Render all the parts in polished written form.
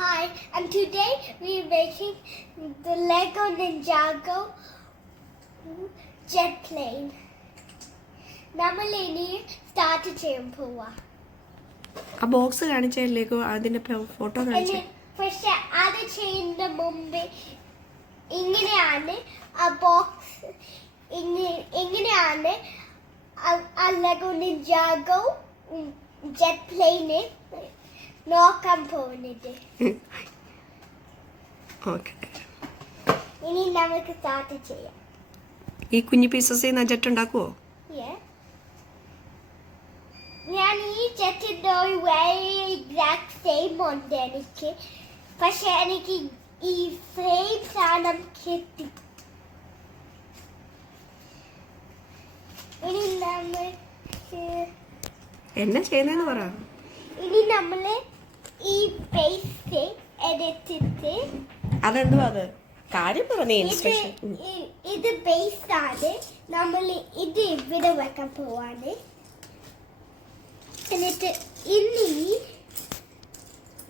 Hi, and today we're making the Lego Ninjago jet plane. നമ്മൾ ഇനി start ചെയ്യാൻ പോവാ. ആ ബോക്സ് കാണിച്ചേക്കോ, അതിന്റെ ഫോട്ടോ കാണിച്ചേ. പക്ഷെ അത് ചെയ്യുന്ന മുമ്പ് ഇങ്ങനെയാണ് ആ ബോക്സ്, ഇങ്ങനെയാണ് ആ Lego Ninjago ജെറ്റ് പ്ലെയിന് നോക്കാൻ പോകുന്നത്. ഇനി നമുക്ക് സ്റ്റാർട്ട് ചെയ്യാം. ഈ കുഞ്ഞു പീസസ് ജെറ്റ് ഉണ്ടാക്കുവോ? ഞാൻ ഈ ജെറ്റിന്റെ ഒരു എക്സാക്ട് സെയിം ഉണ്ട് എനിക്ക്, പക്ഷെ എനിക്ക് ഈ സെയിം സാധനം കിട്ടി. ഇനി നമുക്ക് എന്നാ ചെയ്യുന്നതെന്ന് പറ. ഇനി നമ്മള് ഈ ബേസ് എടുത്തിട്ട് അതെന്തുവാ അത് കാര്യം പറഞ്ഞേ. ഇത് ബേസ് ആണ്, നമ്മൾ ഇത് ഇവിടെ വെക്കാൻ പോവാണ്. എന്നിട്ട് ഇനി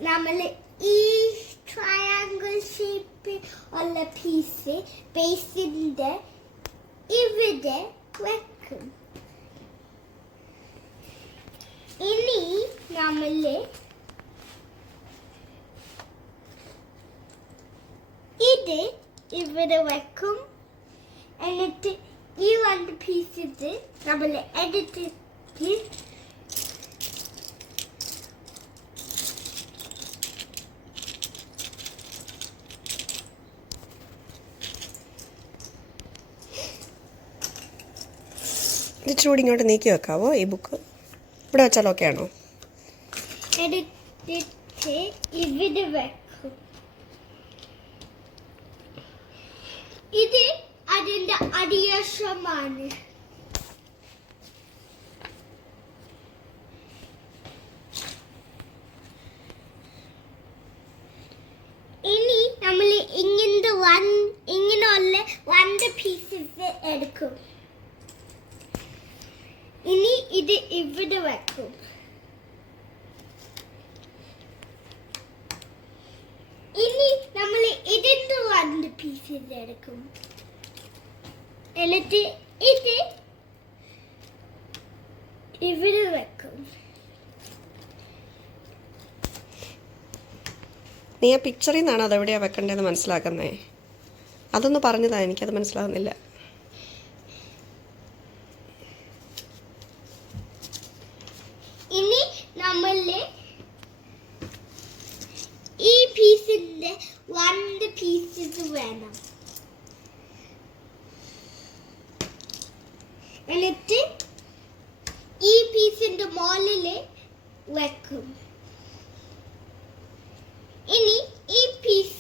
നമ്മൾ ഈ ട്രയാങ്കിൾ ഷേപ്പ് ഉള്ള പീസ് ബേസിന്റെ ഇവിടെ വെക്കും. ഇനി നമ്മള് ഇത് ഇവിടെ വെക്കും. എന്നിട്ട് ഈ രണ്ട് പീസ് നമ്മൾ എടുത്തിട്ട് ഇച്ചിരി ഇങ്ങോട്ട് നീക്കി വെക്കാവോ? ഈ ബുക്ക് ഇവിടെ വെച്ചാൽ ഓക്കെ ആണോ? എടുത്തിട്ട് ഇവിടെ വെക്കും. ഇത് അതിന്റെ അടിവശമാണ്. ഇനി നമ്മൾ ഇങ്ങനെയുള്ള രണ്ട് പീസസ് എടുക്കും. ഇനി ഇത് ഇവിടെ വെക്കും. ഇനി നമ്മൾ ഇതിന്റെ രണ്ട് പീസസ് എടുക്കും. എന്നിട്ട് ഇത് ഇവിടെ വെക്കും. നീ ആ പിക്ചറിൽ നിന്നാണ് അതെവിടെയാ വെക്കേണ്ടതെന്ന് മനസ്സിലാക്കുന്നേ. അതൊന്ന് പറഞ്ഞതാ, എനിക്കത് മനസ്സിലാകുന്നില്ല. ഇനി നമ്മള് ഈ പീസിന്റെ രണ്ട് പീസസ് വേണം. എന്നിട്ട് ഈ പീസിന്റെ മുകളില് വെക്കും. ഇനി ഈ പീസ്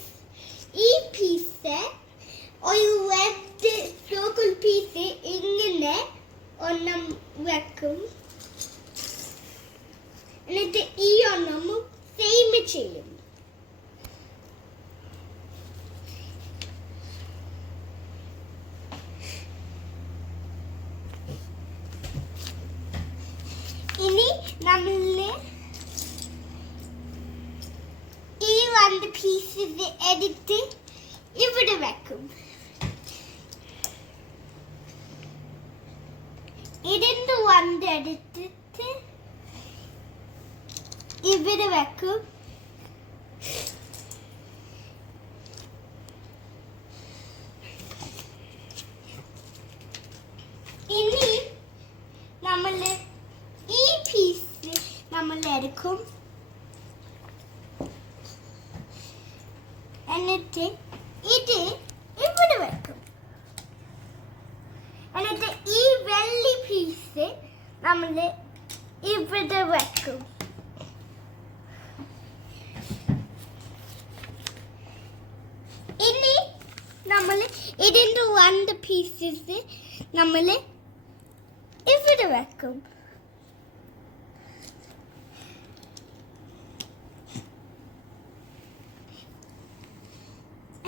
ഒരു റെഡ് സർക്കിൾ പീസ് ഇങ്ങനെ ഒന്നും വെക്കും. എന്നിട്ട് ഈ ഒന്നും സെയിം ചെയ്യും. ഇനി നമ്മള് ഈ രണ്ട് പീസസ് എടുത്ത് ഇവിടെ വെക്കും. ഇതിന്റെ രണ്ട് എടുത്തിട്ട് ഇവിടെ വെക്കും. ഇനി നമ്മള് ഈ പീസ് നമ്മൾ എടുക്കും. എന്നിട്ട് ഇത് ഇവിടെ വെക്കും. എന്നിട്ട് ഈ വെള്ളി പീസ് നമ്മൾ ഇവിടെ വെക്കും. ഇനി നമ്മൾ ഇതിന്റെ രണ്ട് പീസസ് നമ്മൾ ഇവിടെ വെക്കും.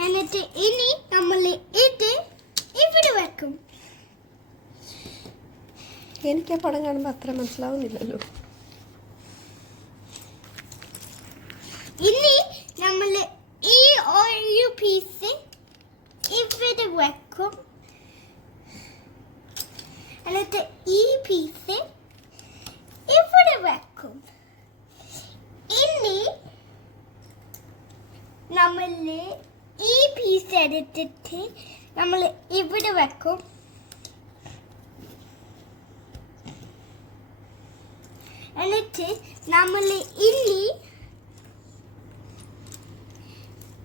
എന്നിട്ട് ഇനി നമ്മൾ ഇത് ഇവിടെ വെക്കും. എനിക്ക് ആ പടം കാണുമ്പോൾ അത്ര മനസ്സിലാവുന്നില്ലല്ലോ. ഇനി നമ്മൾ വെക്കും. എന്നിട്ട് ഈ പീസ് ഇവിടെ വെക്കും. ഇനി നമ്മൾ ഈ പീസ് എടുത്തിട്ട് നമ്മൾ ഇവിടെ വെക്കും. എന്നിട്ട് നമ്മൾ ഇനി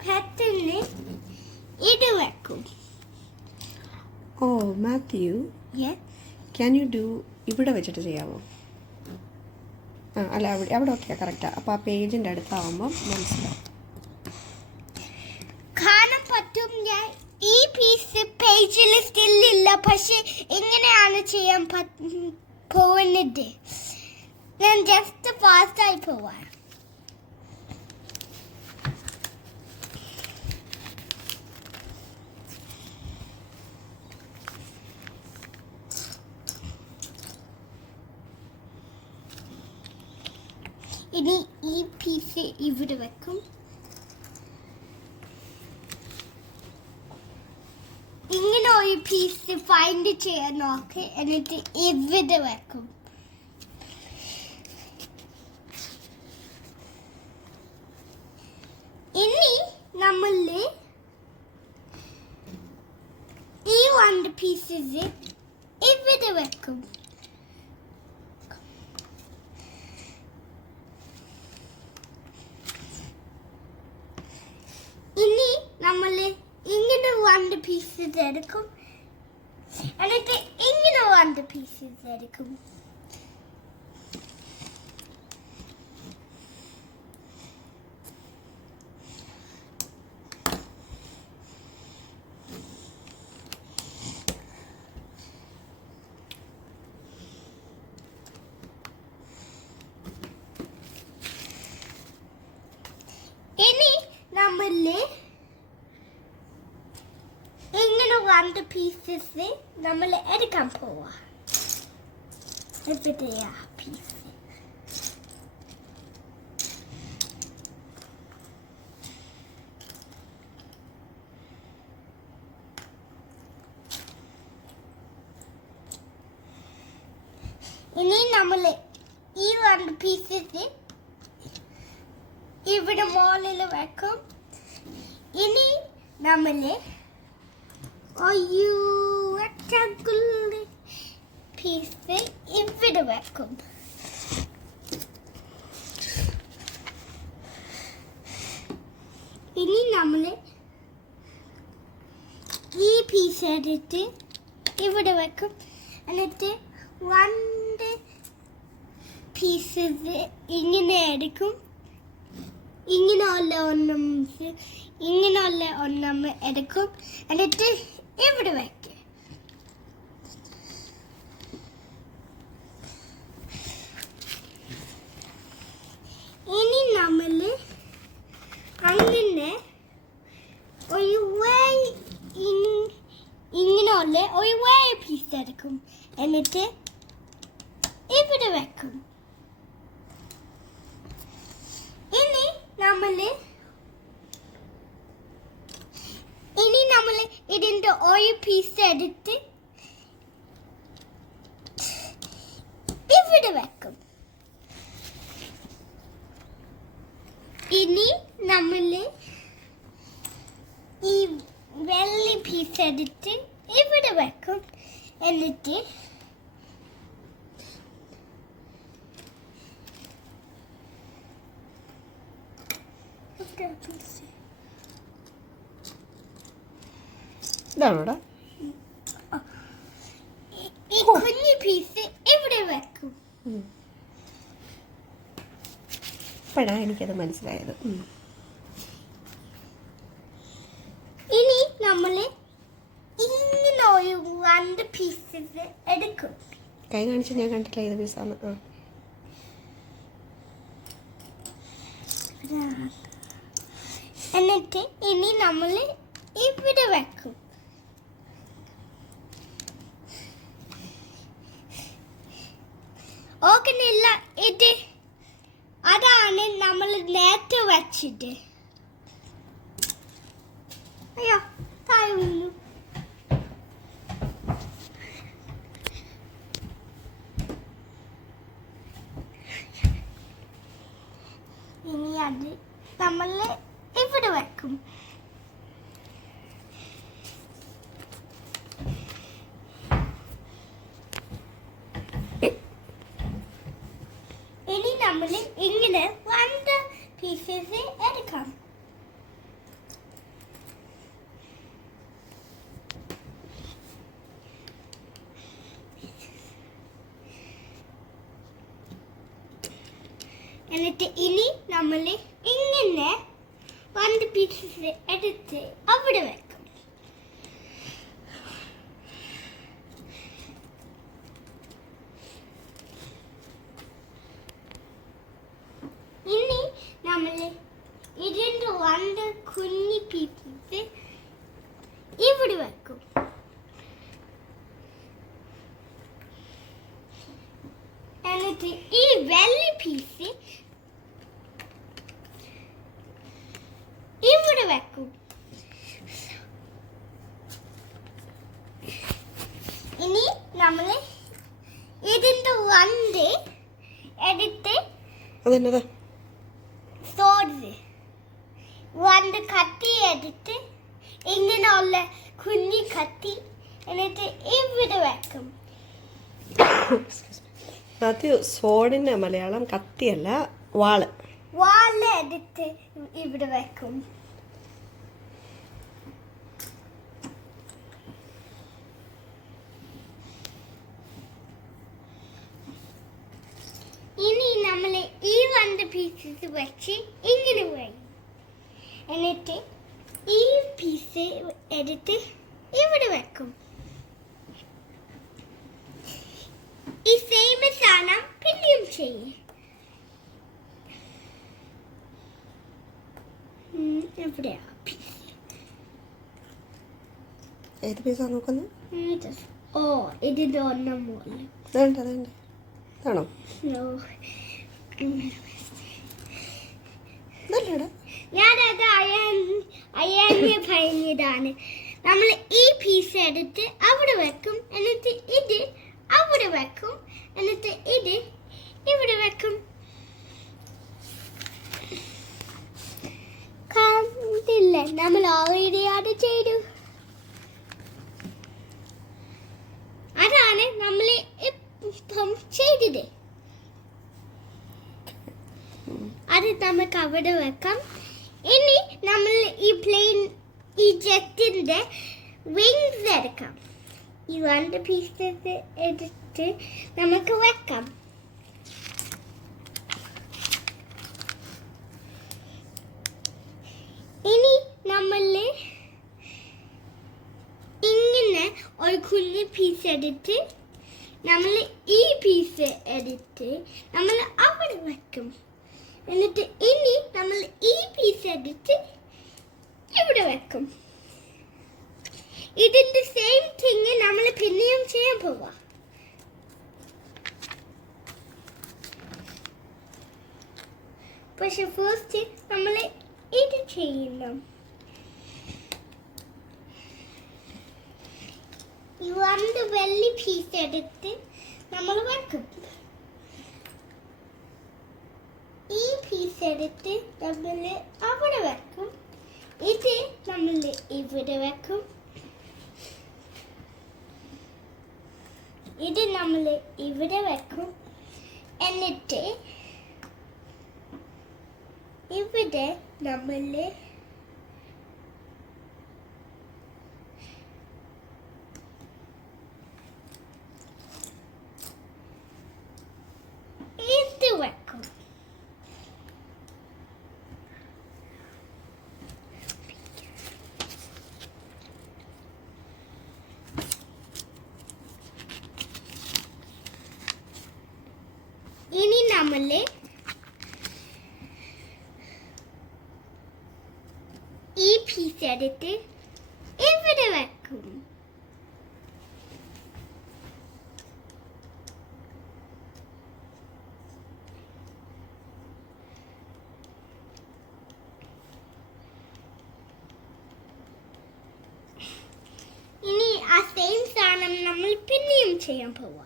പെട്ടെന്ന് ഇത് വെക്കും. ഓ മാത്യു, ക്യാൻ യു ഡു ഇവിടെ വെച്ചിട്ട് ചെയ്യാമോ? ആ അല്ല, അവിടെ അവിടെ ഓക്കെ കറക്റ്റാണ്. അപ്പോൾ ആ പേജിൻ്റെ അടുത്താവുമ്പം മനസ്സിലാവും. കാണാൻ പറ്റും. ഞാൻ ഈ പീസ് പേജിൽ സ്റ്റില്ലില്ല, പക്ഷെ ഇങ്ങനെയാണ് ചെയ്യാൻ പോകുന്നത്. ഞാൻ ജസ്റ്റ് ഫാസ്റ്റായി പോവാം. ഇനി ഈ പീസ് ഇവിടെ വെക്കും. ഇങ്ങനെ ഒരു പീസ് ഫൈൻഡ് ചെയ്യാൻ നോക്ക്. എന്നിട്ട് ഇവിടെ വെക്കും. ഇനി നമ്മൾ ഈ 2 പീസസ് ഇവിടെ വെക്കും. ഇനി നമ്മൾ ഇങ്ങനെ 2 പീസസ് എടുക്കും. എന്നിട്ട് ഇങ്ങനെ 2 പീസസ് എടുക്കും. ഇനി നമ്മൾ ഇങ്ങനെ 2 പീസസ് നമ്മൾ എടുക്കാൻ പോവാ. എവിടെയാ പീസ്? ഇനി നമ്മൾ ഈ 2 പീസസ് ഇവിടെ മുകളിൽ വെക്കും. ഇനി നമ്മൾ പീസ് ഇവിടെ വെക്കും. ഇനി നമ്മൾ ഈ പീസ് എടുത്ത് ഇവിടെ വെക്കും. എന്നിട്ട് 2 പീസസ് ഇങ്ങനെ എടുക്കും. ഇങ്ങനെയുള്ള ഒന്നും എടുക്കും. എന്നിട്ട് ഇവിടെ വെക്കും. ഇനി നമ്മൾ അങ്ങനെ ഇങ്ങനെയുള്ള ഒരു പീസ് എടുക്കും. എന്നിട്ട് ഇവിടെ വെക്കും. ഇനി നമ്മൾ ഇതിന്റെ ഒരു പീസ് എടുത്ത് ഇവിടെ വെക്കും. ഇനി നമ്മൾ ഈ വെള്ളി പീസ് എടുത്ത് ഇവിടെ വെക്കും. എന്നിട്ട് ഇതാണോടാ? ഈ കുഞ്ഞു പീസ് ഇവിടെ വെക്കും. ഇപ്പോഴാ എനിക്കത് മനസ്സിലായത്. ഇനി നമ്മൾ ഇങ്ങനെ ഒരു 2 പീസസ് എടുക്കും. കൈ കാണിച്ച് ഞാൻ കണ്ടില്ല ഏത് പീസാണ്. എന്നിട്ട് ഇനി നമ്മൾ ഇവിടെ വെക്കും. ഓർക്കുന്നില്ല ഇത്? അതാണ് നമ്മൾ നേരത്തെ വെച്ചത്. അയ്യോ, താഴെ വീണു. ഇനി അത് നമ്മൾ ഇവിടെ വെക്കും. ഇനി നമ്മൾ ഇങ്ങനെ 2 പീസസ് എടുക്കാം. എന്നിട്ട് ഇനി നമ്മൾ ഇങ്ങനെ 2 പീസസ് എടുത്ത് അവിടെ വെക്കും. ഇനി നമ്മൾ ഇതിന്റെ 2 കുഞ്ഞി പീസസ് ഇവിടെ വെക്കും. എന്നിട്ട് ഈ വെള്ളി പീസ് ഇവിടെ വെക്കും. ഇനി നമ്മൾ ഇതിന്റെ 2 എടുത്ത് അതെന്നതാ സോഡ് 2 കത്തി എടുത്ത് ഇങ്ങനെയുള്ള കുഞ്ഞി കത്തി എന്നിട്ട് ഇവിടെ വെക്കും. മാത്യു, സോഡിന്റെ മലയാളം കത്തിയല്ല, വാള്. വാള് എടുത്ത് ഇവിടെ വെക്കും. ഇനി നമ്മൾ ഈ 2 പീസസ് വെച്ച് ഇങ്ങനെ വരും. എന്നിട്ട് ഈ പീസ് എടുത്ത് ഇവിടെ വെക്കും. ഈ സെയിം സാധനം പിന്നെയും ചെയ്യും. എവിടെയാ പീസ്? ഏത് പീസാ നോക്കുന്നത്? ഓ, ഇതിന്റെ ഒന്നും പോലെ. വേണ്ട വേണ്ട, ഇതാണോ? ഞാനത് അയ്യാഞ്ഞ് പറഞ്ഞതാണ്. നമ്മൾ ഈ പീസ് എടുത്ത് അവിടെ വെക്കും. എന്നിട്ട് ഇത് അവിടെ വെക്കും. എന്നിട്ട് ഇത് ഇവിടെ വെക്കും. കണ്ടില്ല, നമ്മൾ ഓൾറെഡി അത് ചെയ്തു. അതാണ് നമ്മൾ ഇപ്പം ചെയ്തത്. അത് നമുക്ക് അവിടെ വെക്കാം. ഇനി നമ്മൾ ഈ പ്ലെയിൻ ഈ ജെറ്റിന്റെ വിങ്സ് എടുക്കാം. ഈ 2 പീസസ് എടുത്ത് നമുക്ക് വെക്കാം. ഇനി നമ്മൾ ഇങ്ങനെ ഒരു കുഞ്ഞു പീസ് എടുത്ത് നമ്മൾ ഈ പീസ് എടുത്ത് നമ്മൾ അവിടെ വെക്കും. എന്നിട്ട് ഇനി നമ്മൾ ഈ പീസ് എടുത്ത് ഇവിടെ വെക്കും. ഇതിന്റെ സെയിം തിങ് നമ്മൾ പിന്നെയും ചെയ്യാൻ പോവാ. പക്ഷെ ഫസ്റ്റ് നമ്മൾ ഇത് ചെയ്യണം. ഈ 2 വെള്ളി പീസ് എടുത്ത് നമ്മൾ വെക്കും. ഈ പീസ് എടുത്ത് നമ്മൾ അവിടെ വെക്കും. ഇത് നമ്മൾ ഇവിടെ വെക്കും. ഇത് നമ്മൾ ഇവിടെ വെക്കും. എന്നിട്ട് ഇവിടെ നമ്മൾ ഇത് വെക്കും. ഇനി നമ്മൾ ഈ പീസ് എടുത്ത് ഇവിടെ വെക്കും. ഇനി ആ സെയിം സാധനം നമ്മൾ പിന്നെയും ചെയ്യാൻ പോവാ.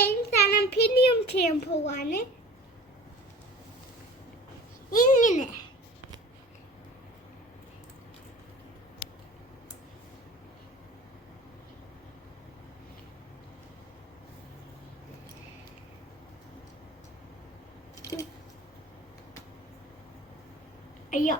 സെയിം സാധനം പിന്നെയും ചെയ്യാൻ പോവാണ്. ഇങ്ങനെ അയ്യോ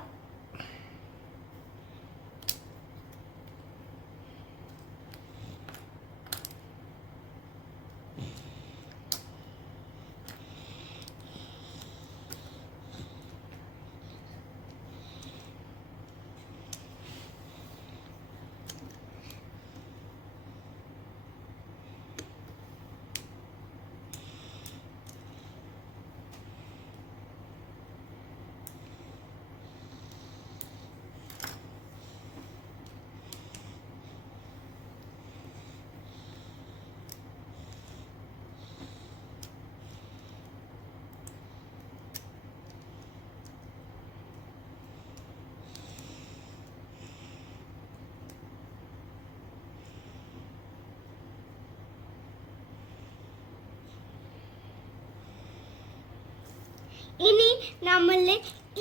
ഇനി നമ്മൾ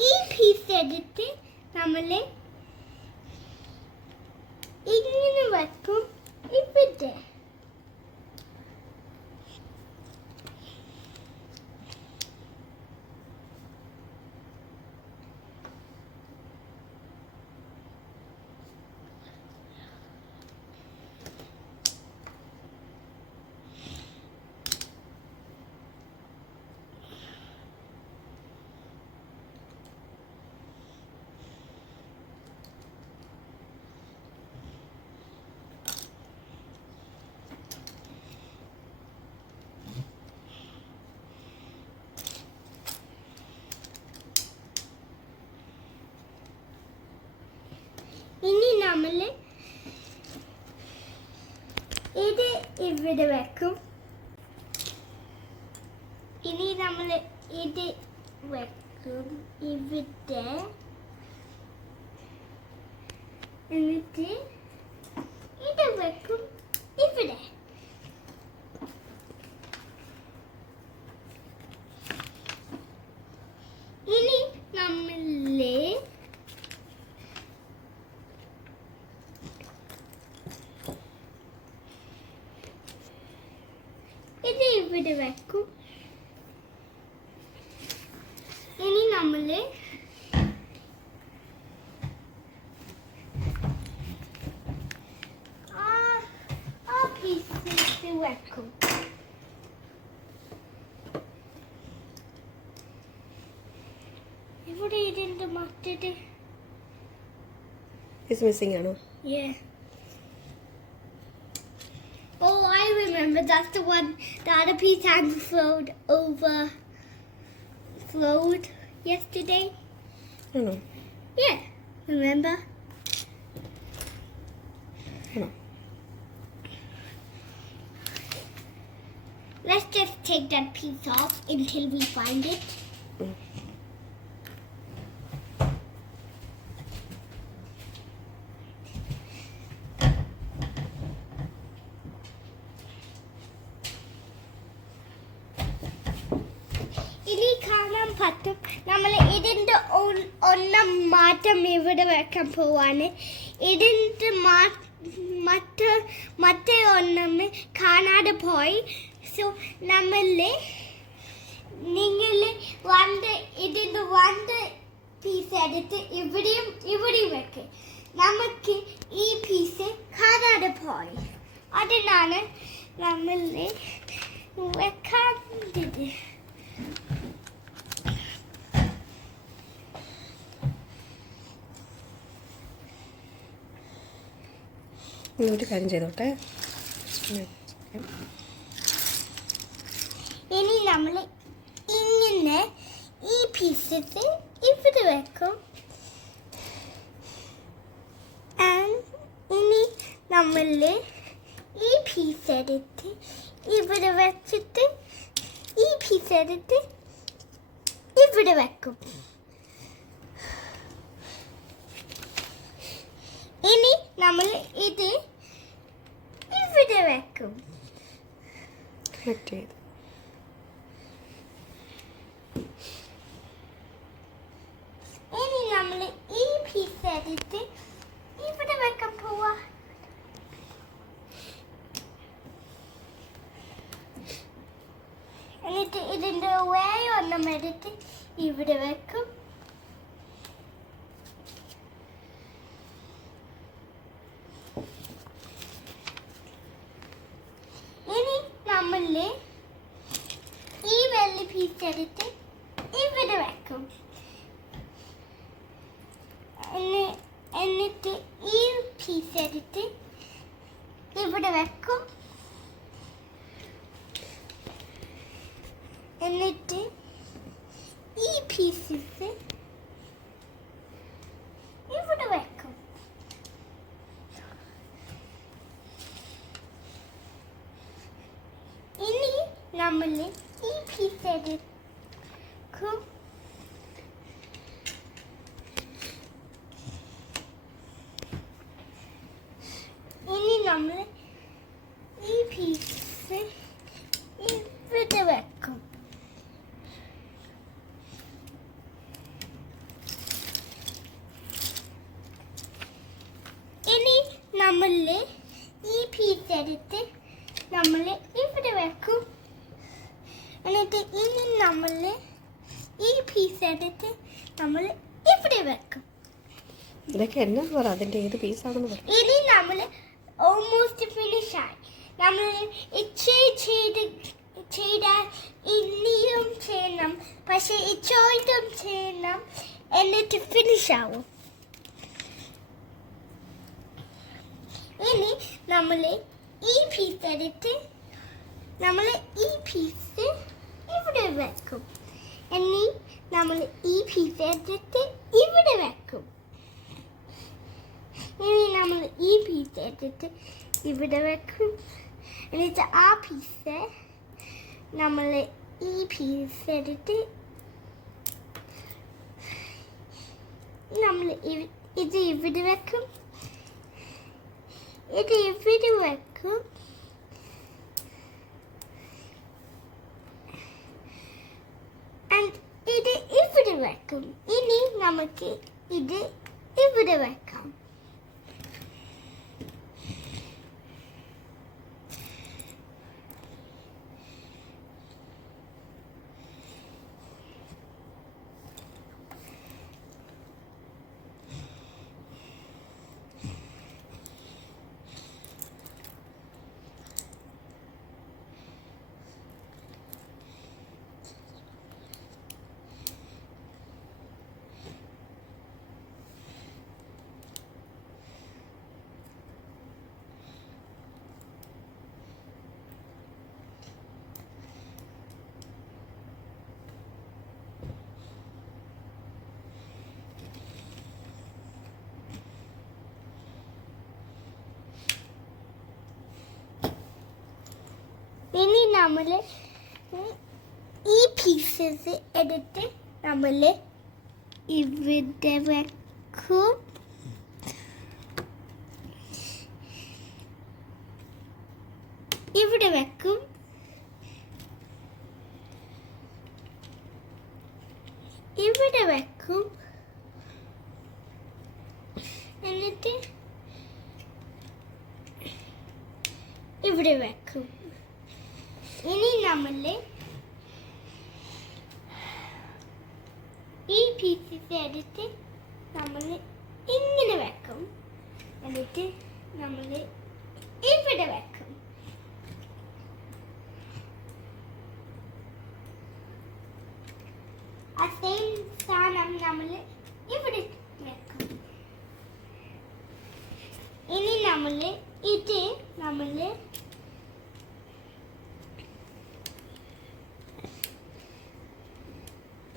ഈ പീസ് എടുത്ത് നമ്മൾ ഇങ്ങനെ വെക്കും ഇവിടെ. ഇനി നമ്മൾ ഇത് ഇവിടെ വെക്കും. ഇനി നമ്മൾ ഇത് വെക്കും ഇവിടെ. എന്നിട്ട് ഇത് വെക്കും ഇവിടെ. ഇനി നമ്മൾ ഇത് ഇവിടെ വെക്കും. ഇനി നമ്മൾ ആ പീസ് വെക്കും. ഇവിടെ ഇതിന്റെ മറ്റേത് It's missing, ആണോ? Yeah. Oh, I remember. That's the one. The other piece had flowed yesterday. ആണോ? Yeah, remember? ആണോ? Let's just take that piece off until we find it. ഇനി കാണാൻ പറ്റും നമ്മൾ ഇതിൻ്റെ ഒന്നും മാറ്റം ഇവിടെ വെക്കാൻ പോവാണ്. ഇതിൻ്റെ മറ്റേ ഒന്നും കാണാതെ പോയി. സോ നമ്മൾ നിങ്ങൾ ഇതിൻ്റെ പീസ് എടുത്ത് ഇവിടെയും വെക്കുക. നമുക്ക് ഈ പീസ് കാണാതെ പോയി. അതിനാണ് നമ്മൾ വെക്കാത്തത്. ഒരു കാര്യം ചെയ്തോട്ടെ. ഇനി നമ്മൾ ഇങ്ങനെ ഈ പീസസ് ഇവിടെ വെക്കും. ഇനി നമ്മൾ ഈ പീസ് എടുത്ത് ഇവിടെ വെച്ചിട്ട് ഈ പീസ് എടുത്ത് ഇവിടെ വെക്കും. ഇനി നമ്മൾ ഇത് ഇവിടെ വെക്കും. കണക്ട് ചെയ്ത്. ഇനി നമ്മൾ ഈ പീസ് എടുത്ത് ഇവിടെ വെക്കാൻ പോവാ. എന്നിട്ട് ഇതിന്റെ ഒന്നും എടുത്ത് ഇവിടെ വെക്കും. ഇനി നമ്മള് ഈ വെള്ളി പീസ് എടുത്ത് ഇവിടെ വെക്കും. എന്നിട്ട് ഈ പീസ് എടുത്ത് ഇവിടെ വെക്കും. എന്നിട്ട് ഈ പീസസ് ഇവിടെ വെക്കും. ഇനി നമ്മൾ ഈ പീസ് എടുക്കും. ഇനി നമ്മൾ ഈ പീസ് ഇവിടെ വെക്കും. ഇനി നമ്മൾ ഈ പീസ് എടുത്ത് നമ്മൾ ഇവിടെ വെക്കും. എന്നിട്ട് ഇനി നമ്മൾ ഈ പീസ് എടുത്ത് നമ്മൾ ഇവിടെ വെക്കും. ഇതൊക്കെ എന്നാ പറ, അതിൻ്റെ ഏത് പീസാണെന്ന് പറ. ഇനി നമ്മൾ ഓൾമോസ്റ്റ് ഫിനിഷ് ആയി. നമ്മൾ ചെയ്താൽ ഇനിയും ചെയ്യണം, പക്ഷെ ഇച്ചോട്ടും ചെയ്യണം, എന്നിട്ട് ഫിനിഷ് ആവും. ഇനി നമ്മൾ ഈ പീസ് എടുത്ത് നമ്മൾ ഈ പീസ് ഇവിടെ വെക്കും. ഇനി നമ്മൾ ഈ പീസ് എടുത്ത് ഇവിടെ വെക്കും. ഇനി നമ്മൾ ഈ പീസ് എടുത്ത് ഇവിടെ വെക്കും. എന്നിട്ട് ആ പീസ് നമ്മൾ ഈ പീസ് എടുത്ത് നമ്മൾ ഇത് ഇവിടെ വെക്കും. ഇത് ഇവിടെ വെക്കും. ഇത് ഇവിടെ വെക്കും. ഇനി നമുക്ക് ഇത് ഇവിടെ വെക്കാം. ഇനി നമ്മൾ ഈ പീസസ് എടുത്ത് നമ്മൾ ഇവിടെ വെക്കും. ഇവിടെ വെക്കും. ഇവിടെ വെക്കും. എന്നിട്ട് ഇവിടെ വെക്കും. ഇനി നമ്മൾ ഈ പീസസ് എടുത്ത് നമ്മൾ ഇങ്ങനെ വെക്കും. എന്നിട്ട് നമ്മൾ ഇവിടെ വെക്കും. ആ സെയിം സാധനം നമ്മൾ ഇവിടെ വെക്കും. ഇനി നമ്മൾ ഇത് നമ്മൾ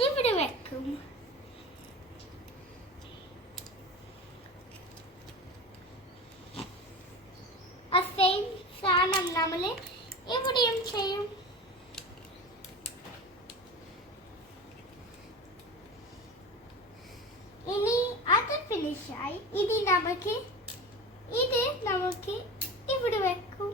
ഇവിടെ വെക്കും. ആ സെയിം സാധനം നമ്മൾ ഇവിടെയും ചെയ്യും. ഇനി അത് ഫിനിഷായി. ഇനി നമുക്ക് ഇവിടെ വെക്കും.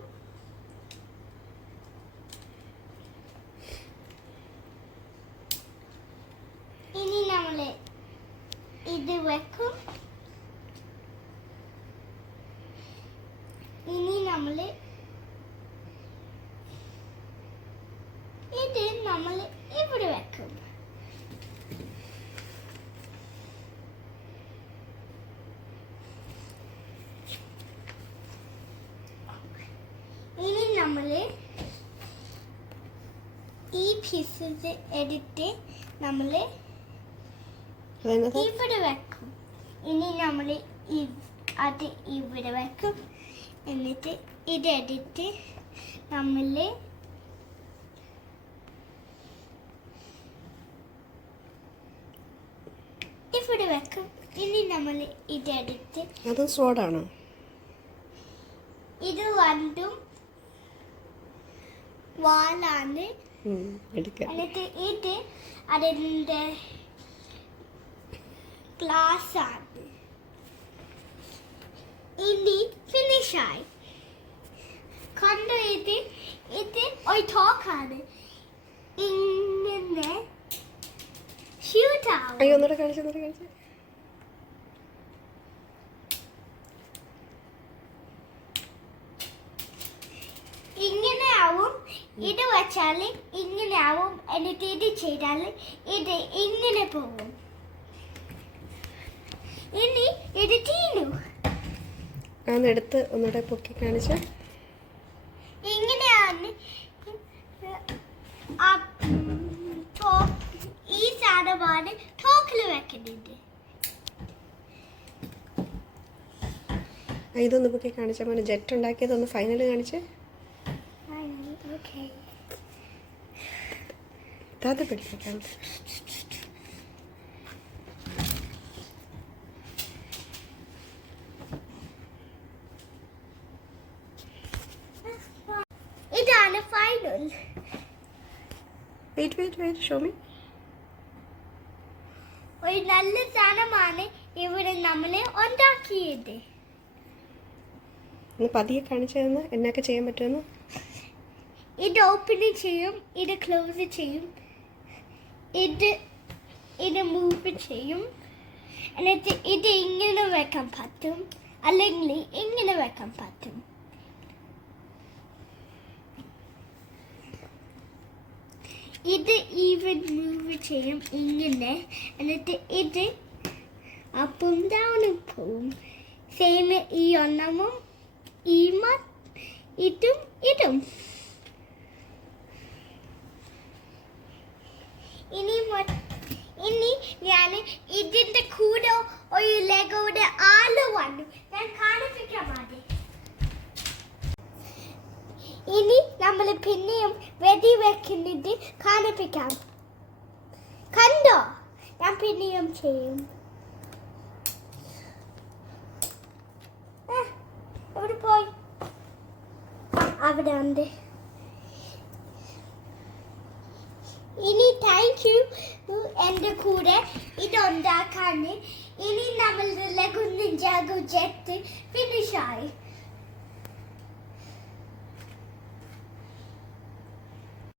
നമ്മൾ ഇവിടെ വെക്കും. ഇനി നമ്മൾ ഈ പീസസ് എടുത്ത് നമ്മൾ ഇവിടെ വെക്കും. ഇനി നമ്മൾ അത് ഇവിടെ വെക്കും. എന്നിട്ട് ഇതെടുത്ത് നമ്മൾ ഇവിടെ വെക്കും. ഇനി നമ്മൾ ഇതെടുത്ത് അത് സോഡാണോ? ഇത് രണ്ടും വാലാണ്. എന്നിട്ട് ഇത് അതിൻ്റെ ഗ്ലാസ് ആണ്. ഇനി ഫിനിഷായി. കണ്ടോ, ഇത് ഒരു ടോക്കാണ്. ഇങ്ങനെ ഷൂട്ട് ആവും. അയ്യോ, ഒന്നുകൂടെ കാണിച്ചു. ഇങ്ങനെ ആവും. ഇത് വെച്ചാൽ ഇങ്ങനെ ആവും. എന്നിട്ട് ഇത് ചെയ്താൽ ഇത് ഇങ്ങനെ പോകും. ഇനി ഇത് തീനു അതെടുത്ത് ഒന്നുകൂടെ പൊക്കി കാണിച്ച ഇങ്ങനെയാണ്. ഈ സാധനമാണ് ടോക്കിൽ വെക്കുന്നത്. ഇതൊന്ന് പൊക്കി കാണിച്ച മോനെ. ജെറ്റ് ഉണ്ടാക്കിയതൊന്ന് ഫൈനൽ കാണിച്ച്. താത്ത പിടിക്കാം. ഇതാണ് ഫൈനൽ. Wait show me. ഒരു നല്ല സാധനമാണ് ഇവിടെ നമ്മൾ ഉണ്ടാക്കിയത്. ഒന്ന് പതിയെ കാണിച്ചതെന്ന് എന്നൊക്കെ ചെയ്യാൻ പറ്റുമെന്ന്. ഇത് ഓപ്പൺ ചെയ്യും, ഇത് ക്ലോസ് ചെയ്യും, ഇത് മൂവ് ചെയ്യും. എന്നിട്ട് ഇത് ഇങ്ങനെ വെക്കാൻ പറ്റും, അല്ലെങ്കിൽ ഇങ്ങനെ വെക്കാൻ പറ്റും. ഇത് ഈവൻ മൂവ് ചെയ്യും ഇങ്ങനെ. എന്നിട്ട് ഇത് അപ്പും ഡൗണും പോവും. സെയിം ഈ ഒന്നമും ഇതും. ഇനി ഞാൻ ഇതിന്റെ കൂടെ ഒരു ലെഗോയുടെ ആള് വന്നു. ഞാൻ കാണിപ്പിക്കാൻ മതി. ഇനി നമ്മൾ പിന്നെയും വെടി വെക്കുന്നത് കാണിപ്പിക്കാം. കണ്ടോ, ഞാൻ പിന്നെയും ചെയ്യും. എവിടെ പോയി? അവിടെ ഉണ്ട്. ഇനി താങ്ക് യു എൻ്റെ കൂടെ ഇതുണ്ടാക്കാൻ. ഇനി നമ്മളുടെ ലെഗോ നിഞ്ചാഗോ ജെറ്റ് ഫിനിഷായി.